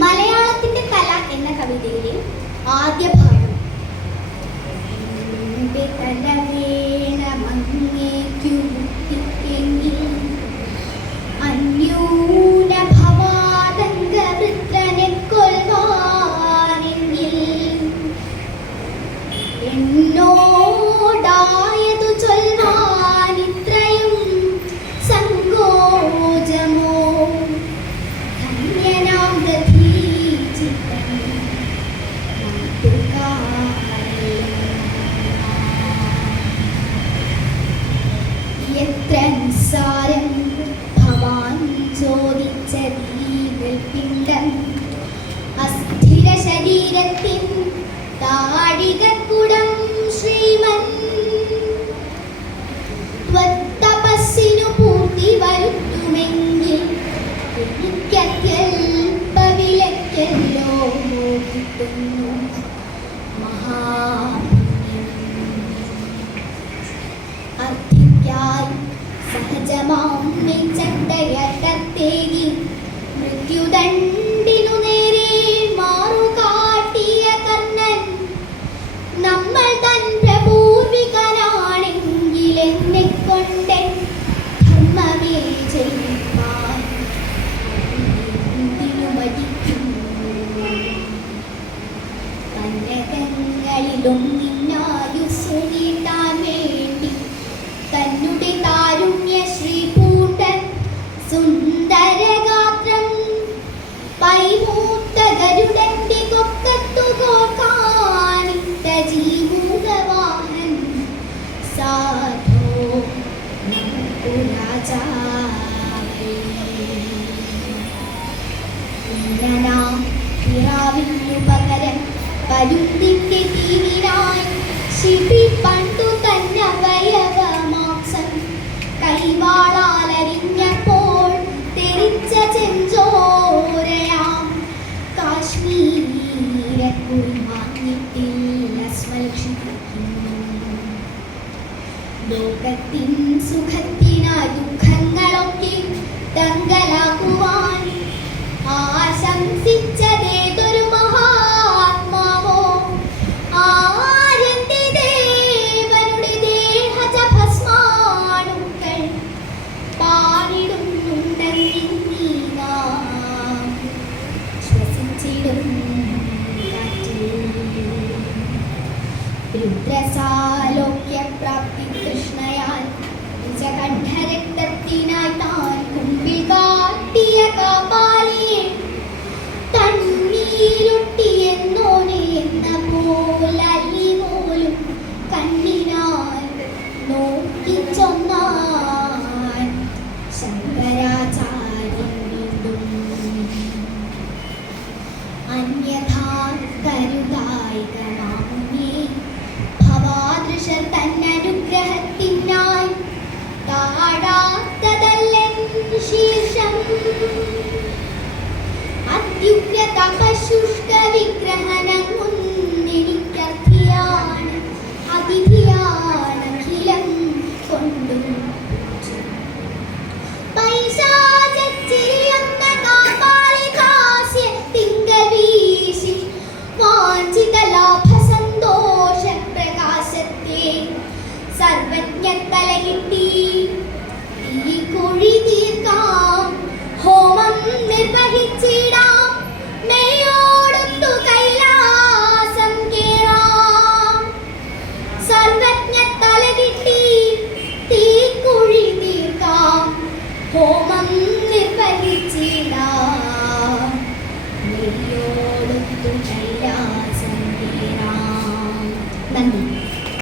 മലയാളത്തിന്റെ കല എന്ന കവിതയിലെ ആദ്യ ഭാഗം എന്നോടായതു ചൊൽവാനിത്രയും സങ്കോചമോ ധന്യനാം ദധീചിത്തം എത്ര നിസ്സാരം ഭവാൻ ചോദിച്ചതീവൽ പിണ്ഡം അസ്ഥിര ശരീരത്തിൻ താഴികക്കുടം ശ്രീമൻ തപസ്സിനു പൂർത്തി വരുത്തുമെങ്കിൽ എനിക്കത്യൽപവിലക്കല്ലോ കിട്ടുന്നു മഹാപുണ്യം. അർത്ഥിക്കായി സഹജമാം മെച്ചട്ടയട്ടത്തേകി മൃത്യുദണ്ഡിനു നേരെ മാറുകാട്ടിയ കർണൻ നമ്മൾ തൻ പ്രപൂർവികനാണെങ്കിൽ എന്നെ കൊണ്ട് ധർമ്മമേ ജയിപ്പാൻ കന്നകങ്ങളിലൊന്നിനായുസ്സു നീട്ടാൻ വേണ്ടി തന്നുടെ താരുണ്യ ശ്രീപൂണ്ടൻ സുന്ദരഗാത്രം പൈമൂത്ത ഗരുഡന്റെ കൊക്കത്തു കോർക്കാനിട്ട ജീവൂതവാഹൻ സാധോ നമുക്ക് രാജാവേ. ഇന്ദ്രനാം പിറാവിനു പകരം പരുന്തിന്റെ തീവിനായി ശിബി പണ്ടു തന്നവയവമാംസം കൈവാളാലരിഞ്ഞപ്പോൾ തെറിച്ച ചെഞ്ചോരയാം കാശ്മീരക്കുറിമാഞ്ഞിട്ടില്ല സ്മൽക്ഷിക്കുന്നു. ലോകത്തിൻ സുഖത്തിനായി ദുഃഖങ്ങളൊക്കെ ദങ്കലാക്കുവാൻ ആശംസിച്ചതേതൊരു മഹാത്മാവോ ആര്യന്റെ ദേവനുടെ ദേഹജ ഭസ്മാണുക്കൾ പാടിടുന്നുണ്ടെന്നീ നാം ശ്വസിച്ചിടും രുദ്രസാലോക്യപ്രാപ്തി തൃഷ്ണയാൽ നിജകണ്ഠരക്തത്തിനായി താൻ കുമ്പിൽ കാട്ടിയ കാപാലിയെ തണ്ണീരൊട്ടിയെന്നോനെ എന്ന പോലി പോലും കണ്ണിനാൽ നോക്കി ചൊന്നാൻ ശങ്കരാചാര്യൻ വീണ്ടും അന്യഥാ കരുതായികമാമുനെ ഭവാദൃശർ തന്നനുഗ്രഹത്തിനായി താഴാത്തതല്ലൻ ശീർഷം അത്യുഗ്ര തപശുഷ്ക വിഗ്രഹനങ്ങുന്നെനിക്കർത്ഥിയാണ് അതിഥിയാണഖിലം കൊണ്ടും പൈശാചിരിയൊന്ന കാപാലികാസ്യ തിങ്കൾ വീശി വാഞ്ചിത ലാഭ സന്തോഷ പ്രകാശത്തെ സർവജ്ഞത്തലകിട്ടി ഈ കുഴി തീർക്കാം ഹോമം നിർവഹിച്ചിടാം മെയ്യോടൊത്തു കൈലാസം കേറാം. സർവജ്ഞത്തലകിട്ടി തീ കുഴി തീർക്കാം ഹോമം നിർവഹിച്ചിടാം മെയ്യോടൊത്തു